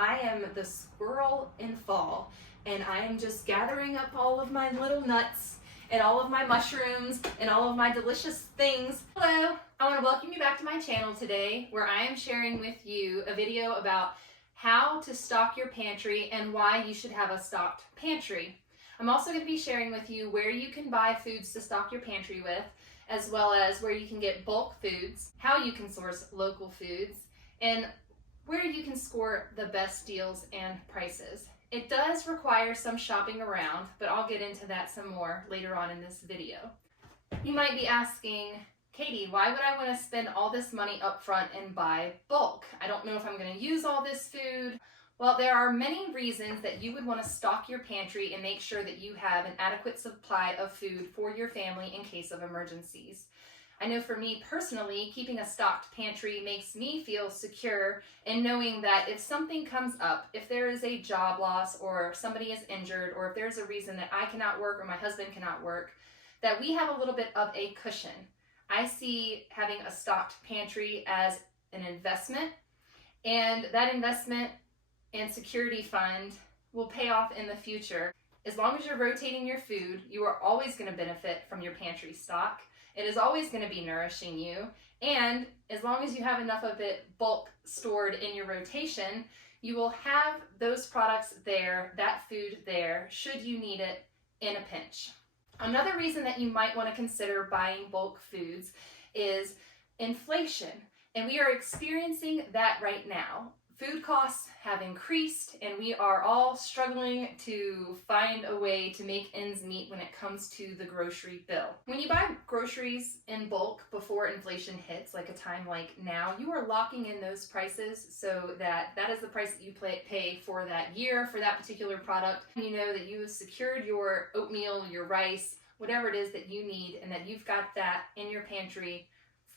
I am the squirrel in fall, and I am just gathering up all of my little nuts and all of my mushrooms and all of my delicious things. Hello, I want to welcome you back to my channel today, where I am sharing with you a video about how to stock your pantry and why you should have a stocked pantry. I'm also going to be sharing with you where you can buy foods to stock your pantry with, as well as where you can get bulk foods, how you can source local foods, and where you can score the best deals and prices. It does require some shopping around, but I'll get into that some more later on in this video. You might be asking, Katie, why would I want to spend all this money up front and buy bulk? I don't know if I'm going to use all this food. Well, there are many reasons that you would want to stock your pantry and make sure that you have an adequate supply of food for your family in case of emergencies. I know for me personally, keeping a stocked pantry makes me feel secure in knowing that if something comes up, if there is a job loss or somebody is injured, or if there's a reason that I cannot work or my husband cannot work, that we have a little bit of a cushion. I see having a stocked pantry as an investment, and that investment and security fund will pay off in the future. As long as you're rotating your food, you are always going to benefit from your pantry stock. It is always going to be nourishing you, and as long as you have enough of it bulk stored in your rotation, you will have those products there, that food there, should you need it in a pinch. Another reason that you might want to consider buying bulk foods is inflation, and we are experiencing that right now. Food costs have increased, and we are all struggling to find a way to make ends meet when it comes to the grocery bill. When you buy groceries in bulk before inflation hits, like a time like now, you are locking in those prices so that is the price that you pay for that year for that particular product. You know that you have secured your oatmeal, your rice, whatever it is that you need, and that you've got that in your pantry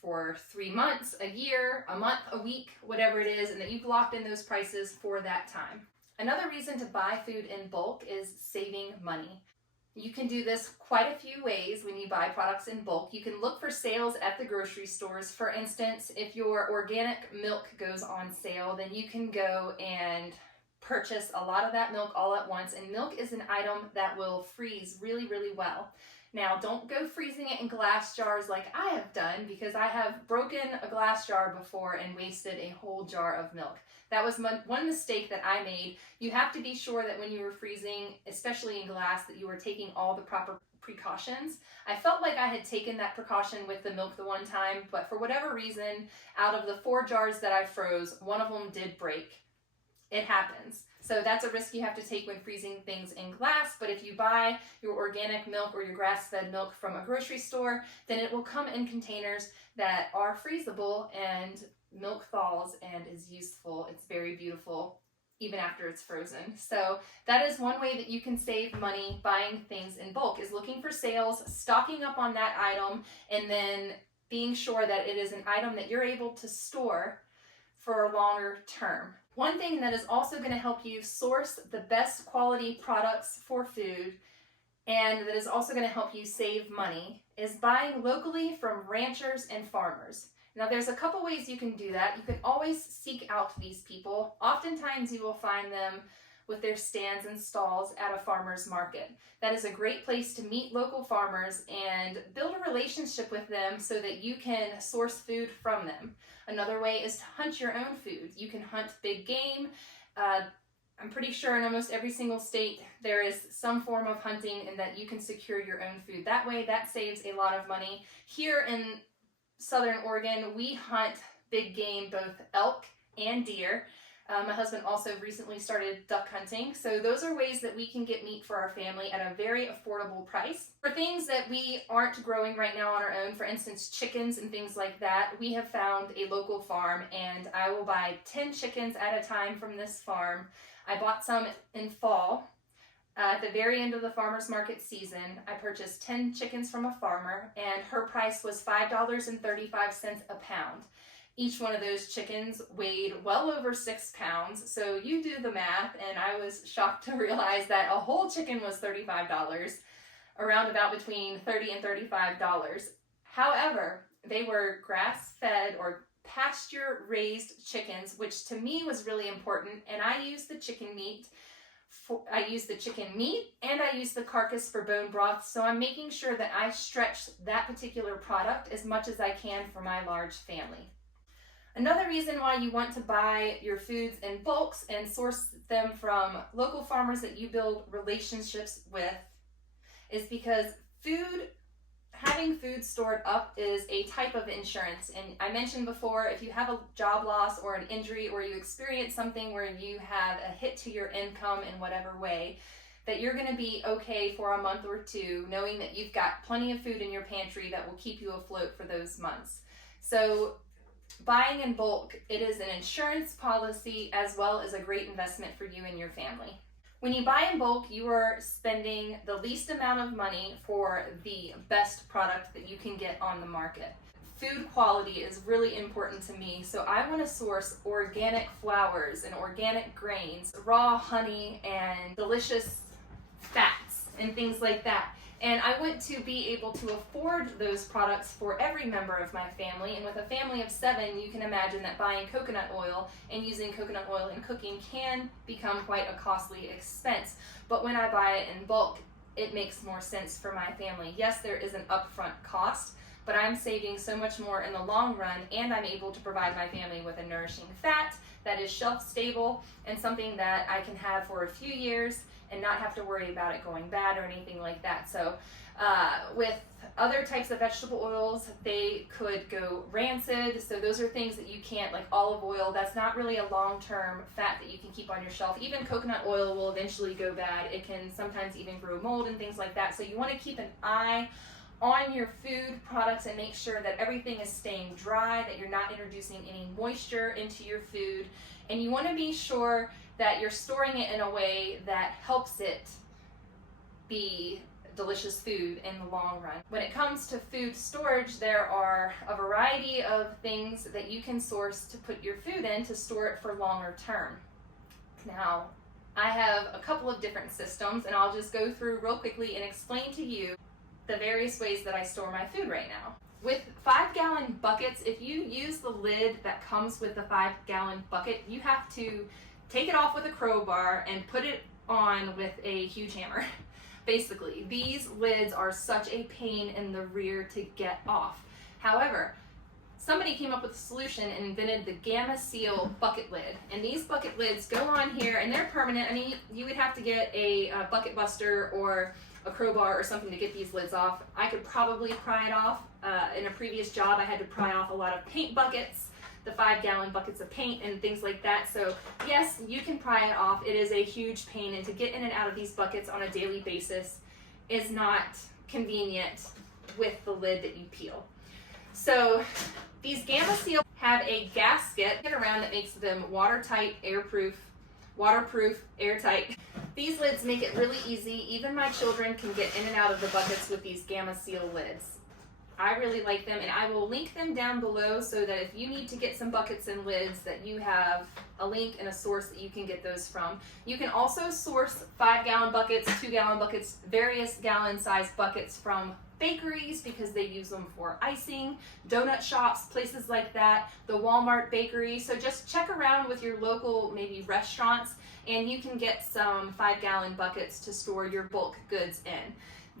for 3 months, a year, a month, a week, whatever it is, and that you've locked in those prices for that time. Another reason to buy food in bulk is saving money. You can do this quite a few ways when you buy products in bulk. You can look for sales at the grocery stores. For instance, if your organic milk goes on sale, then you can go and purchase a lot of that milk all at once, and milk is an item that will freeze really, really well. Now, don't go freezing it in glass jars like I have done, because I have broken a glass jar before and wasted a whole jar of milk. That was one mistake that I made. You have to be sure that when you were freezing, especially in glass, that you were taking all the proper precautions. I felt like I had taken that precaution with the milk the one time, but for whatever reason, out of the 4 jars that I froze, one of them did break. It happens. So that's a risk you have to take when freezing things in glass, but if you buy your organic milk or your grass-fed milk from a grocery store, then it will come in containers that are freezable, and milk thaws and is useful. It's very beautiful even after it's frozen. So that is one way that you can save money buying things in bulk, is looking for sales, stocking up on that item, and then being sure that it is an item that you're able to store for a longer term. One thing that is also going to help you source the best quality products for food, and that is also going to help you save money, is buying locally from ranchers and farmers. Now, there's a couple ways you can do that. You can always seek out these people. Oftentimes you will find them with their stands and stalls at a farmer's market. That is a great place to meet local farmers and build a relationship with them so that you can source food from them. Another way is to hunt your own food. You can hunt big game. I'm pretty sure in almost every single state there is some form of hunting, and that you can secure your own food. That way, that saves a lot of money. Here in Southern Oregon, we hunt big game, both elk and deer. My husband also recently started duck hunting. So those are ways that we can get meat for our family at a very affordable price. For things that we aren't growing right now on our own, for instance, chickens and things like that, we have found a local farm, and I will buy 10 chickens at a time from this farm. I bought some in fall. At the very end of the farmer's market season, I purchased 10 chickens from a farmer, and her price was $5.35 a pound. Each one of those chickens weighed well over 6 pounds, so you do the math, and I was shocked to realize that a whole chicken was $35, around about between $30 and $35. However, they were grass-fed or pasture raised chickens, which to me was really important. And I use the chicken meat and I use the carcass for bone broth. So I'm making sure that I stretch that particular product as much as I can for my large family. Another reason why you want to buy your foods in bulks and source them from local farmers that you build relationships with is because having food stored up is a type of insurance. And I mentioned before, if you have a job loss or an injury, or you experience something where you have a hit to your income in whatever way, that you're going to be okay for a month or two, knowing that you've got plenty of food in your pantry that will keep you afloat for those months. So buying in bulk, it is an insurance policy as well as a great investment for you and your family. When you buy in bulk, you are spending the least amount of money for the best product that you can get on the market. Food quality is really important to me, so I want to source organic flours and organic grains, raw honey and delicious fats and things like that. And I want to be able to afford those products for every member of my family. And with a family of 7, you can imagine that buying coconut oil and using coconut oil in cooking can become quite a costly expense. But when I buy it in bulk, it makes more sense for my family. Yes, there is an upfront cost, but I'm saving so much more in the long run, and I'm able to provide my family with a nourishing fat that is shelf stable and something that I can have for a few years and not have to worry about it going bad or anything like that. So with other types of vegetable oils, they could go rancid. So those are things that you can't, like olive oil, that's not really a long-term fat that you can keep on your shelf. Even coconut oil will eventually go bad. It can sometimes even grow mold and things like that. So you want to keep an eye on your food products and make sure that everything is staying dry, that you're not introducing any moisture into your food. And you want to be sure that you're storing it in a way that helps it be delicious food in the long run. When it comes to food storage, there are a variety of things that you can source to put your food in to store it for longer term. Now, I have a couple of different systems, and I'll just go through real quickly and explain to you the various ways that I store my food right now. With 5-gallon buckets, if you use the lid that comes with the 5-gallon bucket, you have to take it off with a crowbar and put it on with a huge hammer. Basically, these lids are such a pain in the rear to get off. However, somebody came up with a solution and invented the Gamma Seal bucket lid. And these bucket lids go on here and they're permanent. I mean, you would have to get a bucket buster or a crowbar or something to get these lids off. I could probably pry it off. In a previous job, I had to pry off a lot of paint buckets, the 5-gallon buckets of paint and things like that. So yes, you can pry it off. It is a huge pain, and to get in and out of these buckets on a daily basis is not convenient with the lid that you peel. So these Gamma Seal have a gasket around that makes them watertight, waterproof, airtight. These lids make it really easy. Even my children can get in and out of the buckets with these Gamma Seal lids. I really like them, and I will link them down below so that if you need to get some buckets and lids, that you have a link and a source that you can get those from. You can also source 5-gallon buckets, 2-gallon buckets, various gallon-sized buckets from bakeries because they use them for icing, donut shops, places like that, the Walmart bakery. So just check around with your local maybe restaurants, and you can get some 5-gallon buckets to store your bulk goods in.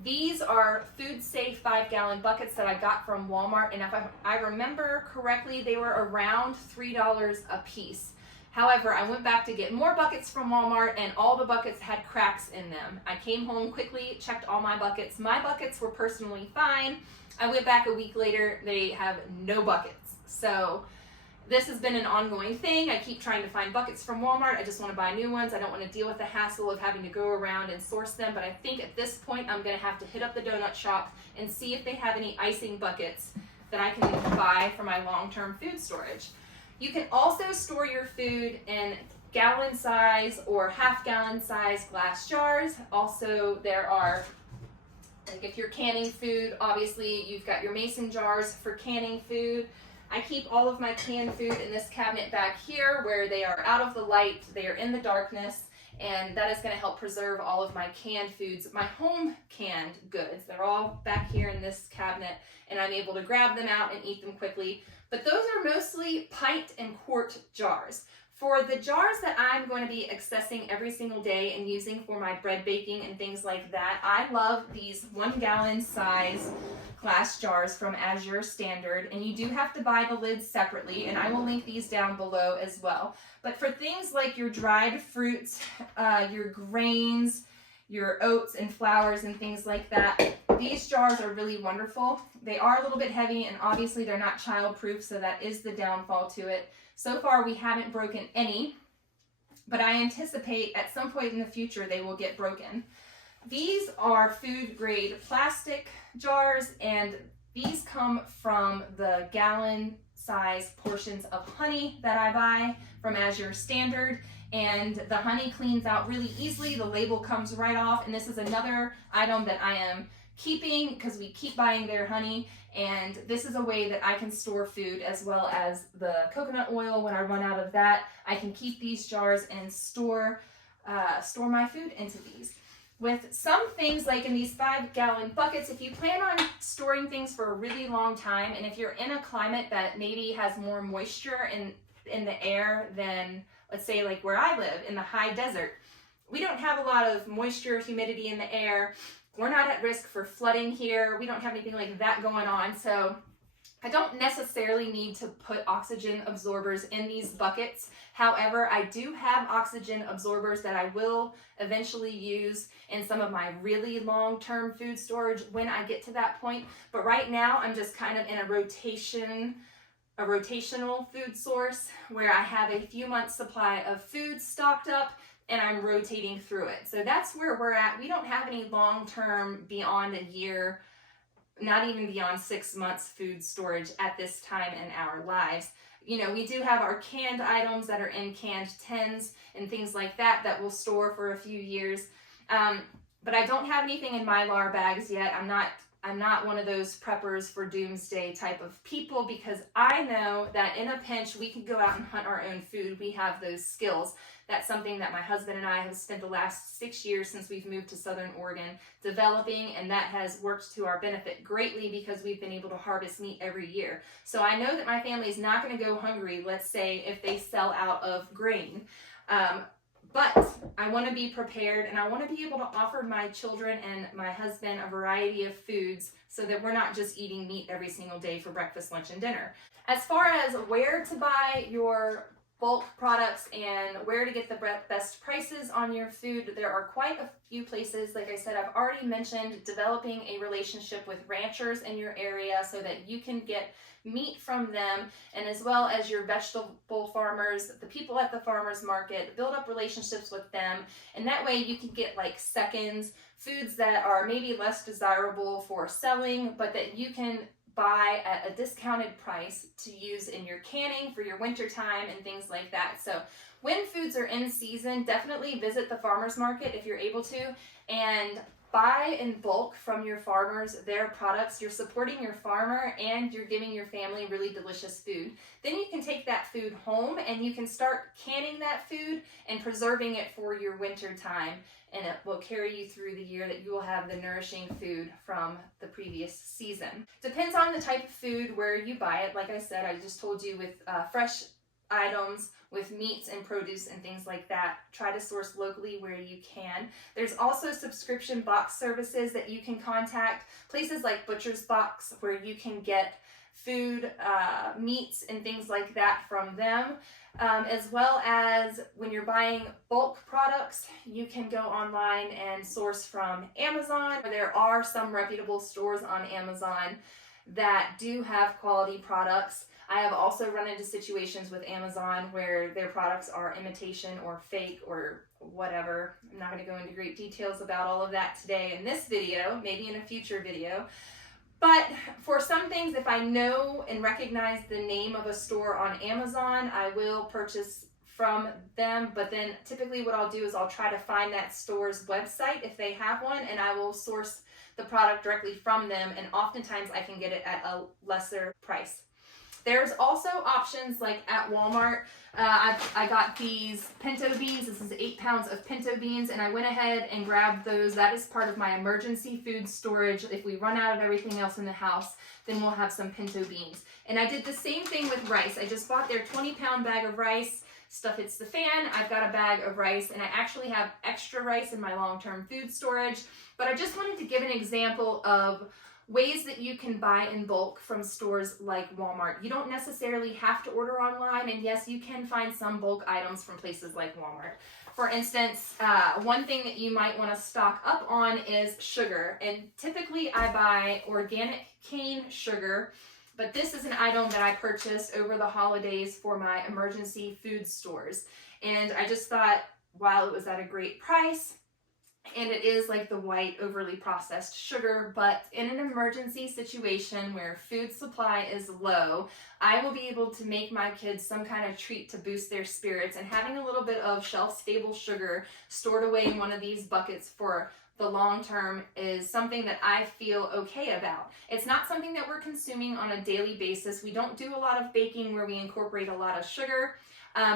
These are food safe 5-gallon buckets that I got from Walmart, and if I remember correctly, they were around $3 a piece. However, I went back to get more buckets from Walmart, and all the buckets had cracks in them. I came home quickly, checked all my buckets. My buckets were personally fine. I went back a week later, they have no buckets. So this has been an ongoing thing. I keep trying to find buckets from Walmart. I just want to buy new ones. I don't want to deal with the hassle of having to go around and source them, but I think at this point I'm going to have to hit up the donut shop and see if they have any icing buckets that I can buy for my long-term food storage. You can also store your food in gallon size or half-gallon size glass jars. Also, there are, like if you're canning food, obviously you've got your mason jars for canning food. I keep all of my canned food in this cabinet back here where they are out of the light, they are in the darkness, and that is going to help preserve all of my canned foods, my home canned goods. They're all back here in this cabinet, and I'm able to grab them out and eat them quickly. But those are mostly pint and quart jars. For the jars that I'm going to be accessing every single day and using for my bread baking and things like that, I love these 1 gallon size glass jars from Azure Standard, and you do have to buy the lids separately, and I will link these down below as well. But for things like your dried fruits, your grains, your oats and flours and things like that, these jars are really wonderful. They are a little bit heavy, and obviously they're not child-proof, so that is the downfall to it. So far, we haven't broken any, but I anticipate at some point in the future they will get broken. These are food-grade plastic jars, and these come from the gallon-size portions of honey that I buy from Azure Standard, and the honey cleans out really easily. The label comes right off, and this is another item that I am keeping because we keep buying their honey, and this is a way that I can store food, as well as the coconut oil. When I run out of that, I can keep these jars and store my food into these. With some things like in these 5 gallon buckets, if you plan on storing things for a really long time, and if you're in a climate that maybe has more moisture in the air than, let's say, like where I live in the high desert, we don't have a lot of moisture, humidity in the air. We're not at risk for flooding here. We don't have anything like that going on. So I don't necessarily need to put oxygen absorbers in these buckets. However, I do have oxygen absorbers that I will eventually use in some of my really long-term food storage when I get to that point. But right now, I'm just kind of in a rotational food source where I have a few months supply of food stocked up, and I'm rotating through it. So that's where we're at. We don't have any long-term beyond a year, not even beyond 6 months food storage at this time in our lives. You know, we do have our canned items that are in canned tins and things like that that we'll store for a few years. But I don't have anything in Mylar bags yet. I'm not one of those preppers for doomsday type of people, because I know that in a pinch we can go out and hunt our own food. We have those skills. That's something that my husband and I have spent the last 6 years since we've moved to Southern Oregon developing, and that has worked to our benefit greatly because we've been able to harvest meat every year. So I know that my family is not going to go hungry, let's say, if they sell out of grain. But I want to be prepared, and I want to be able to offer my children and my husband a variety of foods so that we're not just eating meat every single day for breakfast, lunch, and dinner. As far as where to buy your bulk products and where to get the best prices on your food, there are quite a few places. Like I said, I've already mentioned developing a relationship with ranchers in your area so that you can get meat from them, and as well as your vegetable farmers, the people at the farmers market, build up relationships with them, and that way you can get like seconds, foods that are maybe less desirable for selling, but that you can buy at a discounted price to use in your canning for your winter time and things like that. So when foods are in season, definitely visit the farmers market if you're able to, and buy in bulk from your farmers their products. You're supporting your farmer and you're giving your family really delicious food. Then you can take that food home and you can start canning that food and preserving it for your winter time, and it will carry you through the year that you will have the nourishing food from the previous season. Depends on the type of food where you buy it. Like I said, I just told you, with fresh items, with meats and produce and things like that, try to source locally where you can. There's also subscription box services that you can contact, places like Butcher's Box, where you can get food, meats and things like that from them. As well as when you're buying bulk products, you can go online and source from Amazon. There are some reputable stores on Amazon that do have quality products. I have also run into situations with Amazon where their products are imitation or fake or whatever. I'm not going to go into great details about all of that today in this video, maybe in a future video. But for some things, if I know and recognize the name of a store on Amazon, I will purchase from them. But then typically what I'll do is I'll try to find that store's website if they have one, and I will source the product directly from them, and oftentimes I can get it at a lesser price. There's also options like at Walmart. I got these pinto beans. This is 8 pounds of pinto beans, and I went ahead and grabbed those. That is part of my emergency food storage. If we run out of everything else in the house, then we'll have some pinto beans. And I did the same thing with rice. I just bought their 20-pound bag of rice. Stuff hits the fan, I've got a bag of rice, and I actually have extra rice in my long-term food storage. But I just wanted to give an example of ways that you can buy in bulk from stores like Walmart. You don't necessarily have to order online, and yes, you can find some bulk items from places like Walmart. For instance, one thing that you might want to stock up on is sugar, and typically I buy organic cane sugar, but this is an item that I purchased over the holidays for my emergency food stores. And I just thought, while it was at a great price, and it is like the white overly processed sugar, but in an emergency situation where food supply is low, I will be able to make my kids some kind of treat to boost their spirits, and having a little bit of shelf-stable sugar stored away in one of these buckets for the long term is something that I feel okay about. It's not something that we're consuming on a daily basis. We don't do a lot of baking where we incorporate a lot of sugar.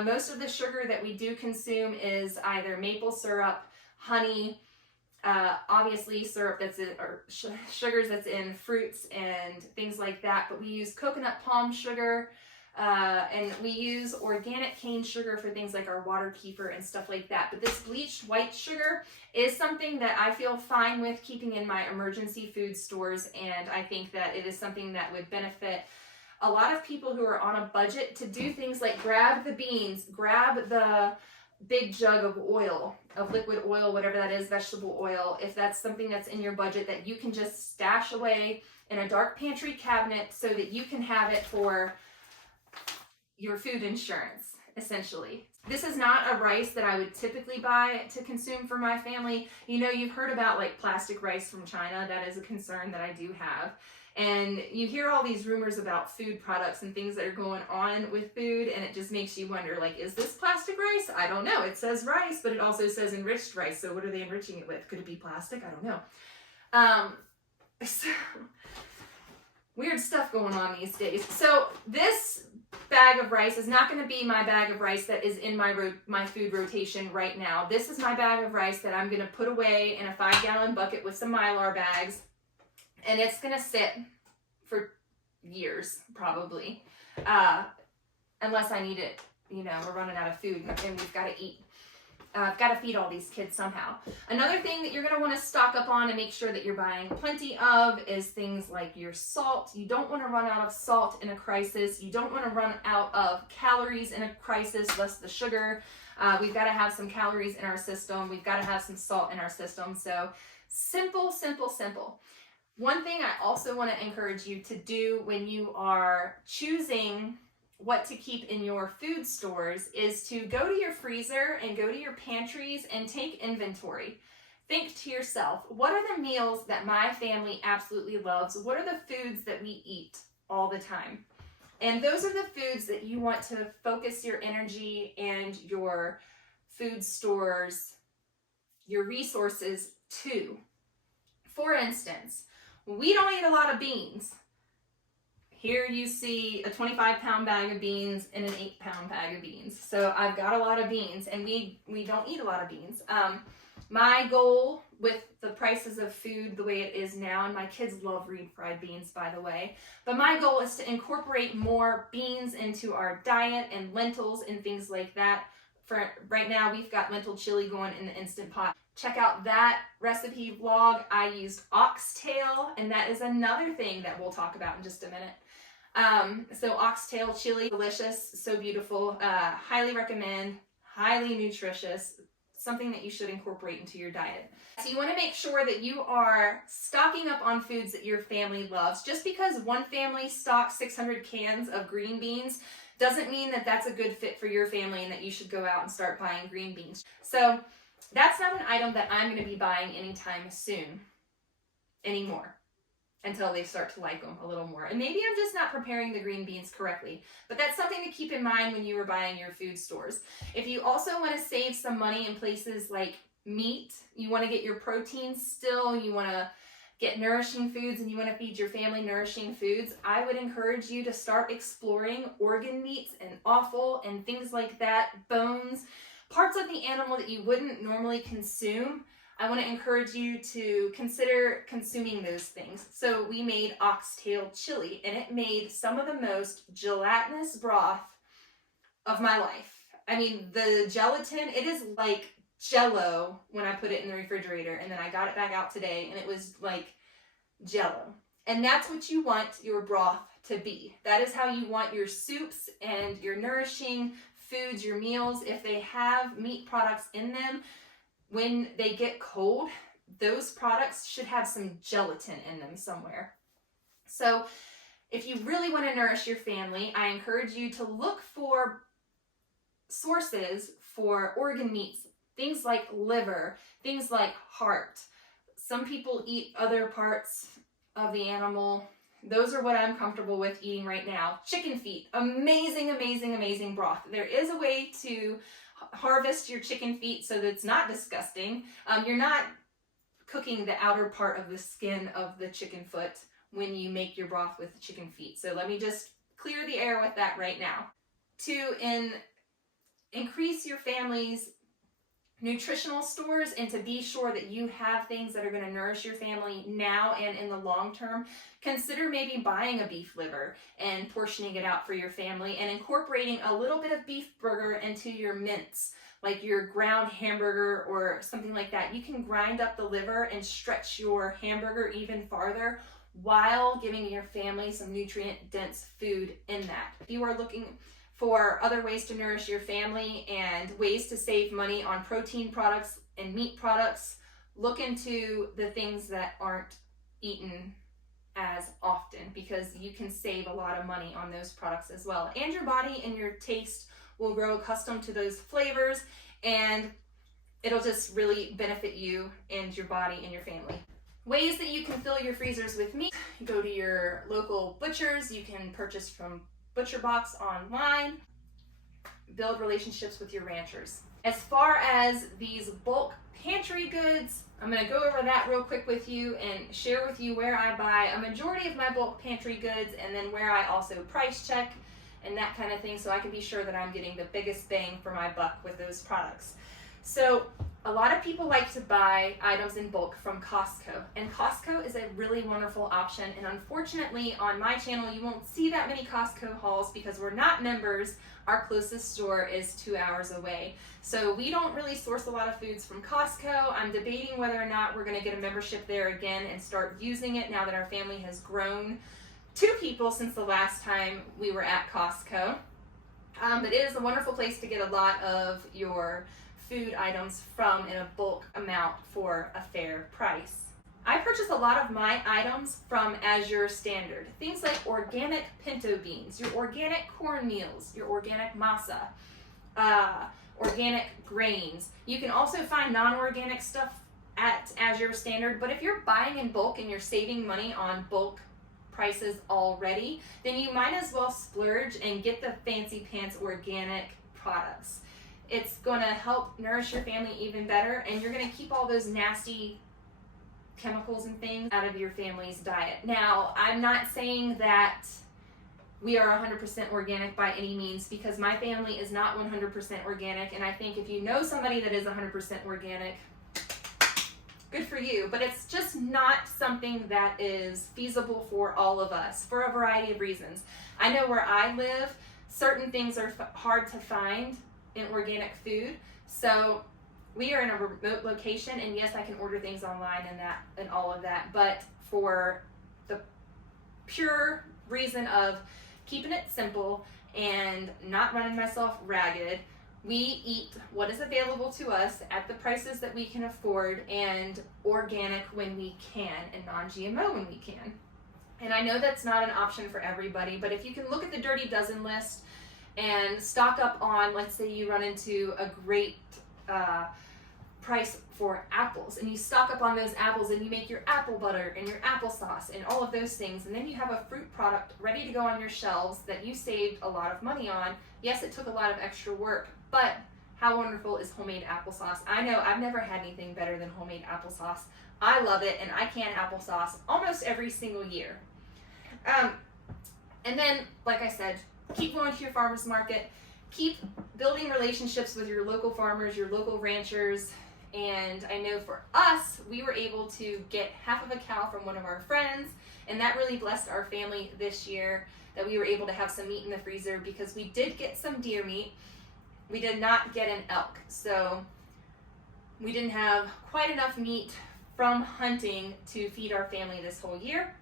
Most of the sugar that we do consume is either maple syrup, honey, obviously syrup that's in, or sugars that's in fruits and things like that, but we use coconut palm sugar, and we use organic cane sugar for things like our water kefir and stuff like that. But this bleached white sugar is something that I feel fine with keeping in my emergency food stores, and I think that it is something that would benefit a lot of people who are on a budget to do things like grab the beans, grab the big jug of oil, of liquid oil, whatever that is, vegetable oil, if that's something that's in your budget that you can just stash away in a dark pantry cabinet so that you can have it for your food insurance, essentially. This is not a rice that I would typically buy to consume for my family. You know, you've heard about like plastic rice from China. That is a concern that I do have. And you hear all these rumors about food products and things that are going on with food, and it just makes you wonder, like, is this plastic rice? I don't know. It says rice, but it also says enriched rice. So what are they enriching it with? Could it be plastic? I don't know. So, weird stuff going on these days. So this bag of rice is not going to be my bag of rice that is in my food rotation right now. This is my bag of rice that I'm going to put away in a 5-gallon bucket with some Mylar bags. And it's going to sit for years, probably, unless I need it. You know, we're running out of food and we've got to eat. I've got to feed all these kids somehow. Another thing that you're going to want to stock up on and make sure that you're buying plenty of is things like your salt. You don't want to run out of salt in a crisis. You don't want to run out of calories in a crisis, less the sugar. We've got to have some calories in our system. We've got to have some salt in our system. So simple, simple, simple. One thing I also want to encourage you to do when you are choosing what to keep in your food stores is to go to your freezer and go to your pantries and take inventory. Think to yourself, what are the meals that my family absolutely loves? What are the foods that we eat all the time? And those are the foods that you want to focus your energy and your food stores, your resources to. For instance, we don't eat a lot of beans. Here you see a 25-pound bag of beans and an 8-pound bag of beans. So I've got a lot of beans, and we don't eat a lot of beans. My goal with the prices of food the way it is now, and my kids love refried beans, by the way, but my goal is to incorporate more beans into our diet and lentils and things like that. For right now, we've got lentil chili going in the Instant Pot. Check out that recipe vlog. I used oxtail, and that is another thing that we'll talk about in just a minute. So oxtail chili, delicious, so beautiful. Highly recommend, highly nutritious, something that you should incorporate into your diet. So you want to make sure that you are stocking up on foods that your family loves. Just because one family stocks 600 cans of green beans doesn't mean that that's a good fit for your family and that you should go out and start buying green beans. So that's not an item that I'm going to be buying anytime soon anymore until they start to like them a little more. And maybe I'm just not preparing the green beans correctly, but that's something to keep in mind when you are buying your food stores. If you also want to save some money in places like meat, you want to get your protein still, you want to get nourishing foods and you want to feed your family nourishing foods, I would encourage you to start exploring organ meats and offal and things like that, bones, parts of the animal that you wouldn't normally consume. I want to encourage you to consider consuming those things. So we made oxtail chili, and it made some of the most gelatinous broth of my life. I mean, the gelatin, it is like Jello when I put it in the refrigerator, and then I got it back out today and it was like Jello. And that's what you want your broth to be. That is how you want your soups and your nourishing foods, your meals. If they have meat products in them, when they get cold, those products should have some gelatin in them somewhere. So if you really want to nourish your family, I encourage you to look for sources for organ meats, things like liver, things like heart. Some people eat other parts of the animal. Those are what I'm comfortable with eating right now. Chicken feet, amazing, amazing, amazing broth. There is a way to harvest your chicken feet so that it's not disgusting. You're not cooking the outer part of the skin of the chicken foot when you make your broth with chicken feet. So let me just clear the air with that right now. To increase your family's nutritional stores and to be sure that you have things that are going to nourish your family now and in the long term, consider maybe buying a beef liver and portioning it out for your family and incorporating a little bit of beef burger into your mince, like your ground hamburger or something like that. You can grind up the liver and stretch your hamburger even farther while giving your family some nutrient-dense food in that. If you are looking for other ways to nourish your family and ways to save money on protein products and meat products, look into the things that aren't eaten as often, because you can save a lot of money on those products as well. And your body and your taste will grow accustomed to those flavors, and it'll just really benefit you and your body and your family. Ways that you can fill your freezers with meat: go to your local butchers. You can purchase from Butcher Box online. Build relationships with your ranchers. As far as these bulk pantry goods, I'm going to go over that real quick with you and share with you where I buy a majority of my bulk pantry goods, and then where I also price check and that kind of thing, so I can be sure that I'm getting the biggest bang for my buck with those products. So a lot of people like to buy items in bulk from Costco, and Costco is a really wonderful option. And unfortunately on my channel you won't see that many Costco hauls because we're not members. Our closest store is 2 hours away, so we don't really source a lot of foods from Costco. I'm debating whether or not we're going to get a membership there again and start using it now that our family has grown 2 people since the last time we were at Costco. But it is a wonderful place to get a lot of your food items from in a bulk amount for a fair price. I purchase a lot of my items from Azure Standard. Things like organic pinto beans, your organic cornmeals, your organic masa, organic grains. You can also find non-organic stuff at Azure Standard, but if you're buying in bulk and you're saving money on bulk prices already, then you might as well splurge and get the fancy pants organic products. It's going to help nourish your family even better, and you're going to keep all those nasty chemicals and things out of your family's diet. Now, I'm not saying that we are 100% organic by any means, because my family is not 100% organic, and I think if you know somebody that is 100% organic, good for you. But it's just not something that is feasible for all of us for a variety of reasons. I know where I live, certain things are hard to find in organic food, so we are in a remote location, and yes, I can order things online and all of that, but for the pure reason of keeping it simple and not running myself ragged, we eat what is available to us at the prices that we can afford, and organic when we can, and non-GMO when we can. And I know that's not an option for everybody, but if you can look at the Dirty Dozen list and stock up on, let's say you run into a great price for apples, and you stock up on those apples and you make your apple butter and your applesauce and all of those things, and then you have a fruit product ready to go on your shelves that you saved a lot of money on. Yes, it took a lot of extra work, but how wonderful is homemade applesauce? I know I've never had anything better than homemade applesauce. I love it, and I can applesauce almost every single year. And then, like I said, keep going to your farmer's market, keep building relationships with your local farmers, your local ranchers. And I know for us, we were able to get half of a cow from one of our friends, and that really blessed our family this year, that we were able to have some meat in the freezer, because we did get some deer meat. We did not get an elk, so we didn't have quite enough meat from hunting to feed our family this whole year.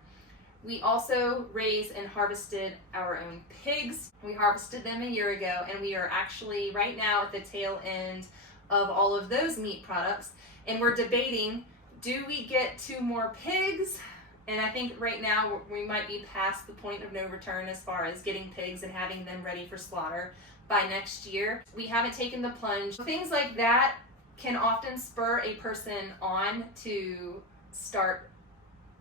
We also raised and harvested our own pigs. We harvested them a year ago, and we are actually right now at the tail end of all of those meat products, and we're debating, do we get 2 more pigs? And I think right now we might be past the point of no return as far as getting pigs and having them ready for slaughter by next year. We haven't taken the plunge. Things like that can often spur a person on to start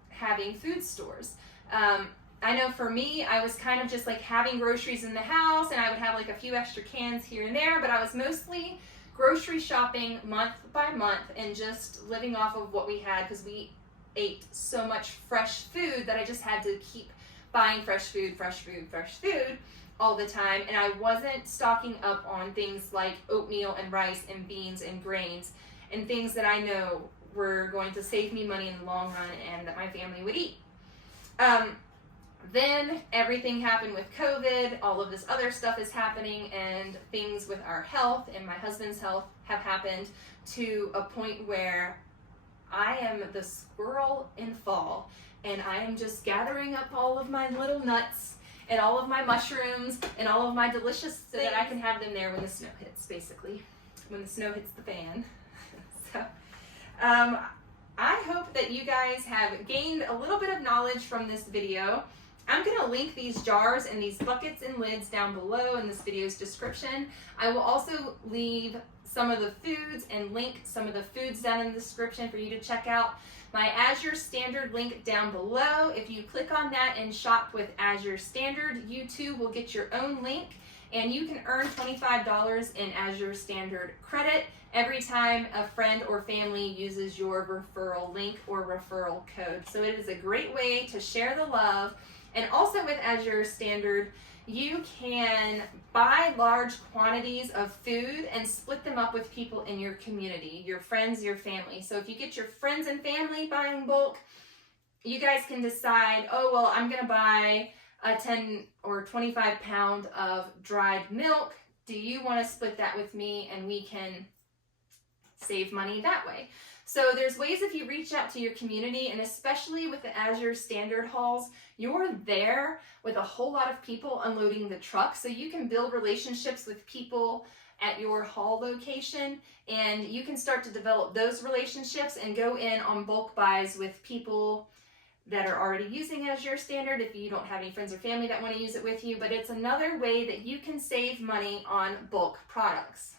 having food stores. I know for me, I was kind of just like having groceries in the house, and I would have like a few extra cans here and there, but I was mostly grocery shopping month by month and just living off of what we had, because we ate so much fresh food that I just had to keep buying fresh food all the time. And I wasn't stocking up on things like oatmeal and rice and beans and grains and things that I know were going to save me money in the long run and that my family would eat. Then everything happened with COVID, all of this other stuff is happening, and things with our health and my husband's health have happened to a point where I am the squirrel in fall, and I am just gathering up all of my little nuts and all of my mushrooms and all of my delicious things so that I can have them there when the snow hits, basically, when the snow hits the fan. So, I hope that you guys have gained a little bit of knowledge from this video. I'm going to link these jars and these buckets and lids down below in this video's description. I will also leave some of the foods and link some of the foods down in the description for you to check out. My Azure Standard link down below. If you click on that and shop with Azure Standard, you too will get your own link, and you can earn $25 in Azure Standard credit every time a friend or family uses your referral link or referral code. So it is a great way to share the love. And also with Azure Standard, you can buy large quantities of food and split them up with people in your community, your friends, your family. So if you get your friends and family buying bulk, you guys can decide, oh, well, I'm going to buy a 10 or 25 pound of dried milk. Do you want to split that with me? And we can save money that way. So there's ways if you reach out to your community, and especially with the Azure Standard hauls, you're there with a whole lot of people unloading the truck. So you can build relationships with people at your haul location, and you can start to develop those relationships and go in on bulk buys with people that are already using Azure Standard if you don't have any friends or family that want to use it with you. But it's another way that you can save money on bulk products.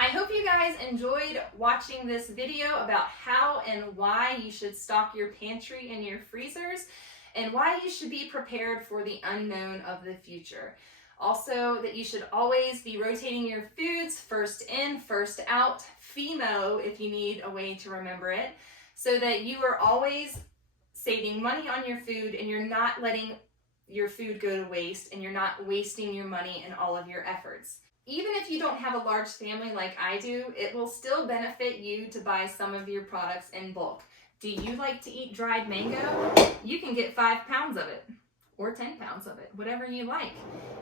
I hope you guys enjoyed watching this video about how and why you should stock your pantry and your freezers, and why you should be prepared for the unknown of the future. Also, that you should always be rotating your foods, first in, first out, FIMO if you need a way to remember it, so that you are always saving money on your food and you're not letting your food go to waste, and you're not wasting your money and all of your efforts. Even if you don't have a large family like I do, it will still benefit you to buy some of your products in bulk. Do you like to eat dried mango? You can get 5 pounds of it, or 10 pounds of it, whatever you like.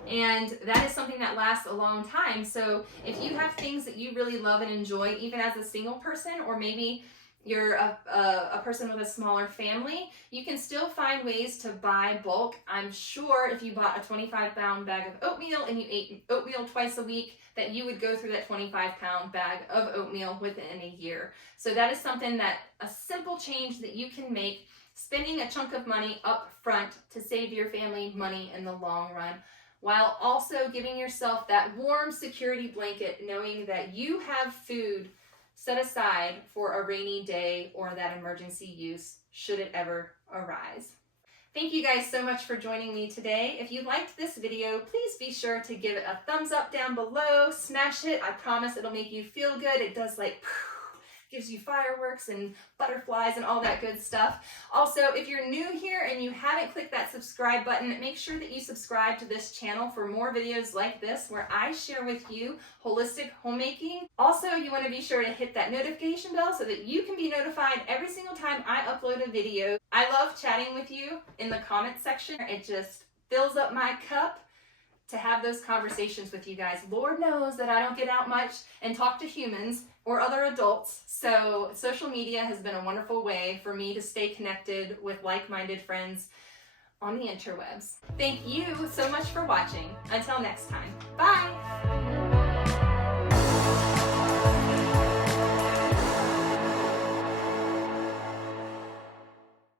And that is something that lasts a long time. So if you have things that you really love and enjoy, even as a single person, or maybe you're a person with a smaller family, you can still find ways to buy bulk. I'm sure if you bought a 25-pound bag of oatmeal and you ate oatmeal twice a week, that you would go through that 25-pound bag of oatmeal within a year. So that is something that, a simple change that you can make, spending a chunk of money up front to save your family money in the long run, while also giving yourself that warm security blanket, knowing that you have food set aside for a rainy day or that emergency use should it ever arise. Thank you guys so much for joining me today. If you liked this video, please be sure to give it a thumbs up down below. Smash it. I promise it'll make you feel good. It does like gives you fireworks and butterflies and all that good stuff. Also, if you're new here and you haven't clicked that subscribe button, make sure that you subscribe to this channel for more videos like this where I share with you holistic homemaking. Also, you want to be sure to hit that notification bell so that you can be notified every single time I upload a video. I love chatting with you in the comment section. It just fills up my cup to have those conversations with you guys. Lord knows that I don't get out much and talk to humans or other adults, so social media has been a wonderful way for me to stay connected with like-minded friends on the interwebs. Thank you so much for watching. Until next time, bye!